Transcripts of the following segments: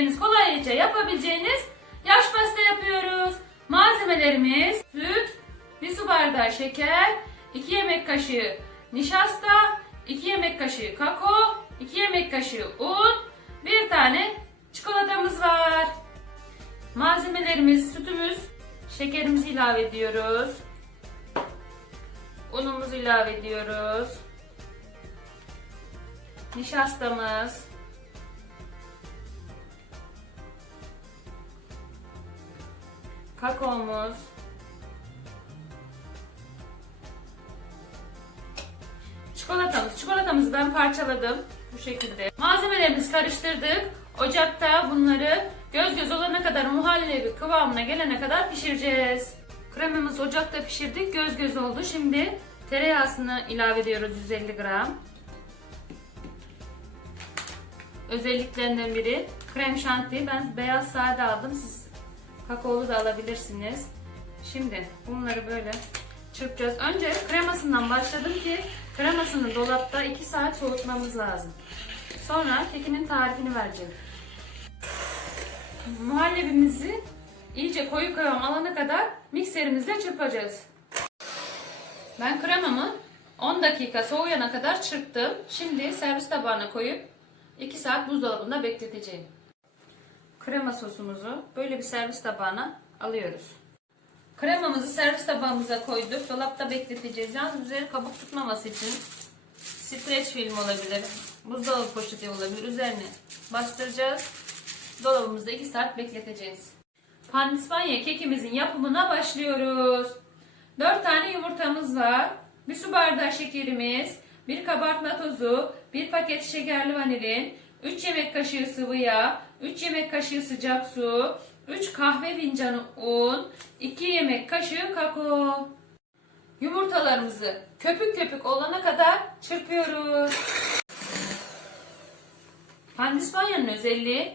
yapabileceğiniz, kolayca yapabileceğiniz yaş pasta yapıyoruz. Malzemelerimiz süt, 1 su bardağı şeker, 2 yemek kaşığı nişasta, 2 yemek kaşığı kakao, 2 yemek kaşığı un, 1 tane çikolatamız var. Malzemelerimiz sütümüz, şekerimizi ilave ediyoruz. Unumuzu ilave ediyoruz. Nişastamız. Kakaomuz. Çikolatamız. Çikolatamızı ben parçaladım. Bu şekilde. Malzemelerimizi karıştırdık. Ocakta bunları göz göz olana kadar muhallebi kıvamına gelene kadar pişireceğiz. Kremamızı ocakta pişirdik. Göz göz oldu. Şimdi tereyağısını ilave ediyoruz 150 gram. Özelliklerinden biri krem şanti. Ben beyaz sade aldım. Siz kakaolu da alabilirsiniz. Şimdi bunları böyle çırpacağız. Önce kremasından başladım ki kremasını dolapta 2 saat soğutmamız lazım. Sonra kekinin tarifini vereceğim. Muhallebimizi iyice koyu kıvam alana kadar mikserimizle çırpacağız. Ben kremamı 10 dakika soğuyana kadar çırptım. Şimdi servis tabağına koyup 2 saat buzdolabında bekleteceğim. Krema sosumuzu böyle bir servis tabağına alıyoruz. Kremamızı servis tabağımıza koyduk. Dolapta bekleteceğiz. Yalnız üzeri kabuk tutmaması için streç film olabilir. Buzdolabı poşeti olabilir. Üzerine bastıracağız. Dolabımızda 2 saat bekleteceğiz. Pandispanya kekimizin yapımına başlıyoruz. 4 tane yumurtamız var. 1 su bardağı şekerimiz, 1 kabartma tozu, 1 paket şekerli vanilin, 3 yemek kaşığı sıvı yağ, 3 yemek kaşığı sıcak su, 3 kahve fincanı un, 2 yemek kaşığı kakao. Yumurtalarımızı köpük köpük olana kadar çırpıyoruz. Pandispanya'nın özelliği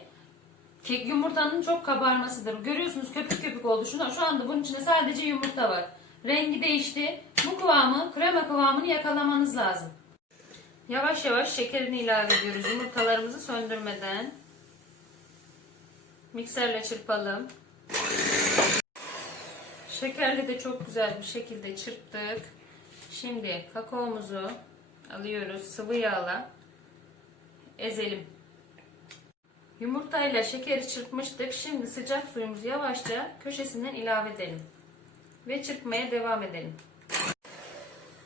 kek yumurtanın çok kabarmasıdır. Görüyorsunuz köpük köpük oldu. Şu, şu anda bunun içinde sadece yumurta var. Rengi değişti. Bu kıvamı, krema kıvamını yakalamanız lazım. Yavaş yavaş şekerini ilave ediyoruz yumurtalarımızı söndürmeden. Mikserle çırpalım. Şekerli de çok güzel bir şekilde çırptık. Şimdi kakaomuzu alıyoruz sıvı yağla ezelim. Yumurtayla şekeri çırpmıştık. Şimdi sıcak suyumuzu yavaşça köşesinden ilave edelim. Ve çırpmaya devam edelim.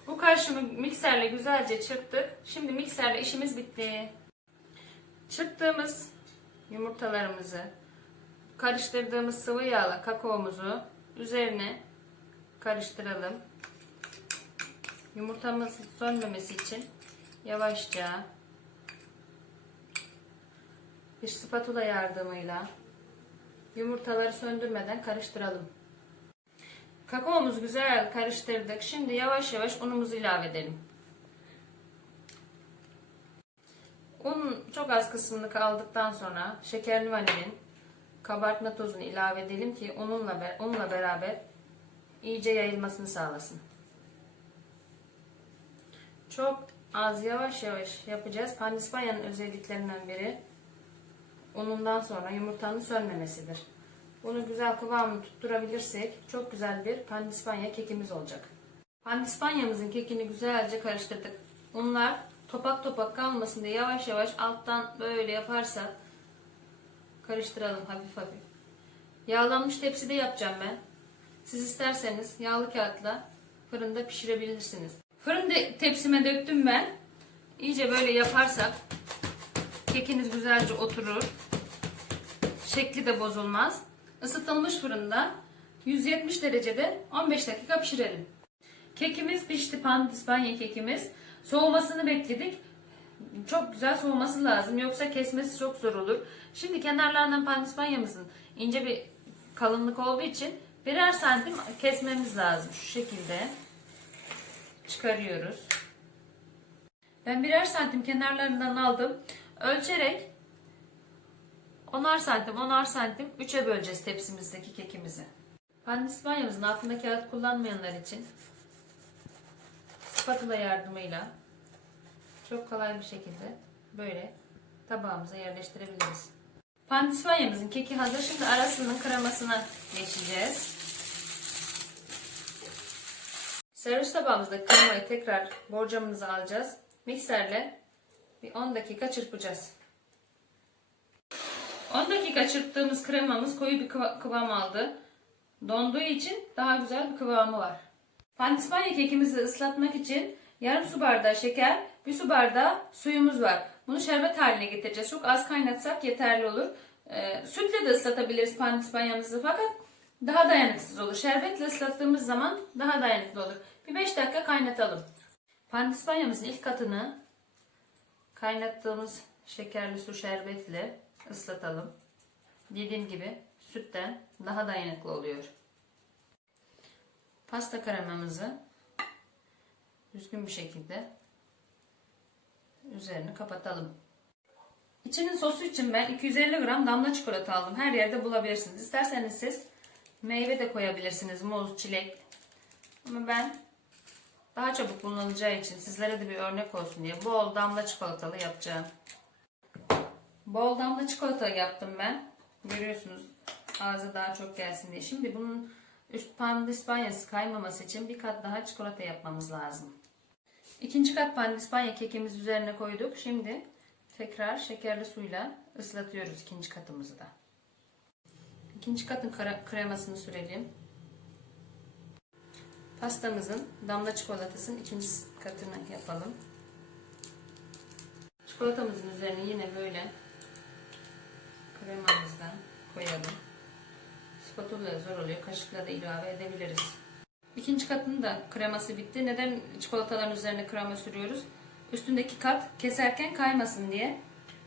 Bu karışımı mikserle güzelce çırptık. Şimdi mikserle işimiz bitti. Çırptığımız yumurtalarımızı, karıştırdığımız sıvı yağla kakaomuzu üzerine karıştıralım. Yumurtamız sönmemesi için yavaşça bir spatula yardımıyla yumurtaları söndürmeden karıştıralım. Kakaomuzu güzel karıştırdık. Şimdi yavaş yavaş unumuzu ilave edelim. Un çok az kısmını kaldıktan sonra şekerli vanilin kabartma tozunu ilave edelim ki ununla, unla beraber iyice yayılmasını sağlasın. Çok az yavaş yavaş yapacağız. Pandispanya'nın özelliklerinden biri unundan sonra yumurtanın sönmemesidir. Bunu güzel kıvamını tutturabilirsek çok güzel bir pandispanya kekimiz olacak. Pandispanyamızın kekini güzelce karıştırdık. Unlar topak topak kalmasın diye yavaş yavaş alttan böyle yaparsak karıştıralım hafif hafif. Yağlanmış tepside yapacağım ben. Siz isterseniz yağlı kağıtla fırında pişirebilirsiniz. Fırın de- tepsime döktüm ben. İyice böyle yaparsak kekiniz güzelce oturur. Şekli de bozulmaz. Isıtılmış fırında 170 derecede 15 dakika pişirelim. Kekimiz pişti, pandispanya kekimiz. Soğumasını bekledik. Çok güzel soğuması lazım. Yoksa kesmesi çok zor olur. Şimdi kenarlarından pandispanyamızın ince bir kalınlık olduğu için birer santim kesmemiz lazım. Şu şekilde çıkarıyoruz. Ben birer santim kenarlarından aldım. Ölçerek 10'ar santim 10'ar santim 3'e böleceğiz tepsimizdeki kekimizi. Pandispanyamızın altında kağıt kullanmayanlar için spatula yardımıyla çok kolay bir şekilde böyle tabağımıza yerleştirebiliriz. Pandispanyamızın keki hazır. Şimdi arasının kremasına geçeceğiz. Servis tabağımızda kremayı tekrar borcamımıza alacağız. Mikserle bir 10 dakika çırpacağız. 10 dakika çırptığımız kremamız koyu bir kıva- kıvam aldı. Donduğu için daha güzel bir kıvamı var. Pandispanya kekimizi ıslatmak için yarım su bardağı şeker, bir su bardağı suyumuz var. Bunu şerbet haline getireceğiz. Çok az kaynatsak yeterli olur. Ee, sütle de ıslatabiliriz pandispanyamızı fakat daha dayanıksız olur. Şerbetle ıslattığımız zaman daha dayanıklı olur. Bir 5 dakika kaynatalım. Pandispanyamızın ilk katını kaynattığımız şekerli su şerbetle ıslatalım. Dediğim gibi sütten daha dayanıklı oluyor. Pasta kremamızı düzgün bir şekilde üzerini kapatalım. İçinin sosu için ben 250 gram damla çikolata aldım. Her yerde bulabilirsiniz. İsterseniz siz meyve de koyabilirsiniz. Muz, çilek. Ama ben daha çabuk bulunacağı için sizlere de bir örnek olsun diye bol damla çikolatalı yapacağım. Bol damla çikolata yaptım ben. Görüyorsunuz ağza daha çok gelsin diye. Şimdi bunun üst pandispanyası kaymaması için bir kat daha çikolata yapmamız lazım. İkinci kat pandispanya kekimiz üzerine koyduk. Şimdi tekrar şekerli suyla ıslatıyoruz ikinci katımızı da. İkinci katın kremasını sürelim. Pastamızın damla çikolatasının ikinci katını yapalım. Çikolatamızın üzerine yine böyle kremamızdan koyalım. Spatula zor oluyor. Kaşıkla da ilave edebiliriz. İkinci katının da kreması bitti. Neden çikolataların üzerine krema sürüyoruz? Üstündeki kat keserken kaymasın diye.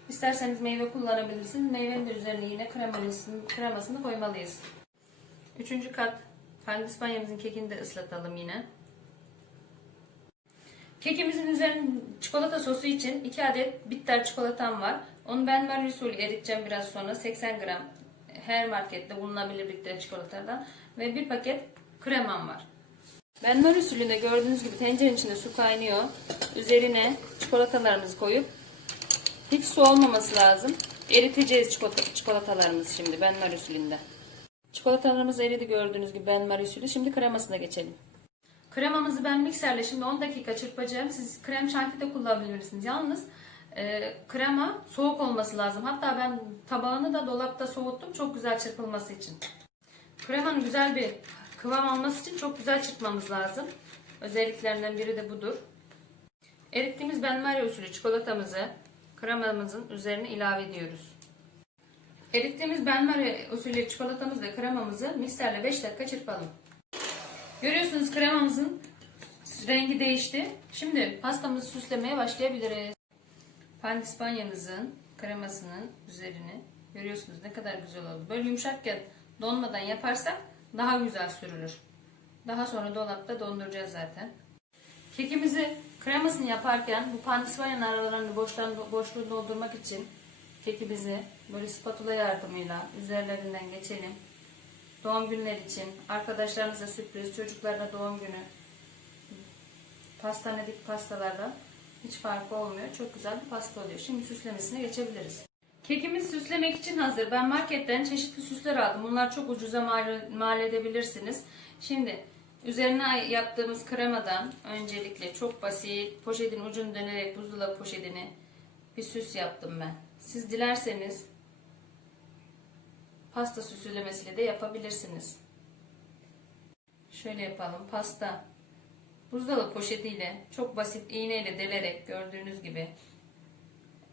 İsterseniz meyve kullanabilirsiniz. Meyvenin de üzerine yine kremasını, kremasını koymalıyız. Üçüncü kat pandispanyamızın kekini de ıslatalım yine. Kekimizin üzerine çikolata sosu için 2 adet bitter çikolatam var. Onu ben manuel usulü eriteceğim biraz sonra. 80 gram her markette bulunabilir bitter çikolatadan. Ve bir paket kremam var. Benmar usulünde gördüğünüz gibi tencerenin içinde su kaynıyor. Üzerine çikolatalarımızı koyup hiç su olmaması lazım. Eriteceğiz çikolata, çikolatalarımızı şimdi benmar usulünde. Çikolatalarımız eridi gördüğünüz gibi benmar usulü. Şimdi kremasına geçelim. Kremamızı ben mikserle şimdi 10 dakika çırpacağım. Siz krem şanti de kullanabilirsiniz. Yalnız e, krema soğuk olması lazım. Hatta ben tabağını da dolapta soğuttum çok güzel çırpılması için. Kremanın güzel bir kıvam alması için çok güzel çırpmamız lazım. Özelliklerinden biri de budur. Erittiğimiz benmari usulü çikolatamızı kremamızın üzerine ilave ediyoruz. Erittiğimiz benmari usulü çikolatamızı ve kremamızı mikserle 5 dakika çırpalım. Görüyorsunuz kremamızın rengi değişti. Şimdi pastamızı süslemeye başlayabiliriz. Pandispanyamızın kremasının üzerini görüyorsunuz ne kadar güzel oldu. Böyle yumuşakken donmadan yaparsak daha güzel sürülür. Daha sonra dolapta donduracağız zaten. Kekimizi kremasını yaparken bu pandispanyanın aralarını boşluğunu, boşluğu doldurmak için kekimizi böyle spatula yardımıyla üzerlerinden geçelim. Doğum günler için, arkadaşlarınıza sürpriz, çocuklarına doğum günü, pastanedik pastalarla hiç farkı olmuyor. Çok güzel bir pasta oluyor. Şimdi süslemesine geçebiliriz. Kekimizi süslemek için hazır. Ben marketten çeşitli süsler aldım. Bunlar çok ucuza mal, mal edebilirsiniz. Şimdi üzerine yaptığımız kremadan öncelikle çok basit poşetin ucunu dönerek buzdolabı poşetini bir süs yaptım ben. Siz dilerseniz pasta süslemesiyle de yapabilirsiniz. Şöyle yapalım. Pasta buzdolabı poşetiyle çok basit iğneyle delerek gördüğünüz gibi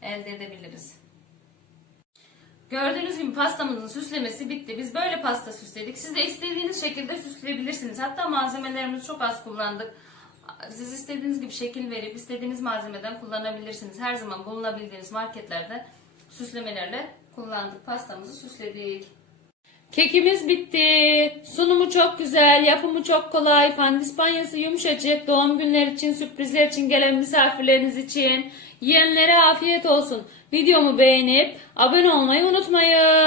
elde edebiliriz. Gördüğünüz gibi pastamızın süslemesi bitti. Biz böyle pasta süsledik. Siz de istediğiniz şekilde süsleyebilirsiniz. Hatta malzemelerimizi çok az kullandık. Siz istediğiniz gibi şekil verip istediğiniz malzemeden kullanabilirsiniz. Her zaman bulunabildiğiniz marketlerde süslemelerle kullandık. Pastamızı süsledik. Kekimiz bitti. Sunumu çok güzel, yapımı çok kolay. Pandispanyası yumuşacık. Doğum günler için, sürprizler için gelen misafirleriniz için. Yiyenlere afiyet olsun. Videomu beğenip abone olmayı unutmayın.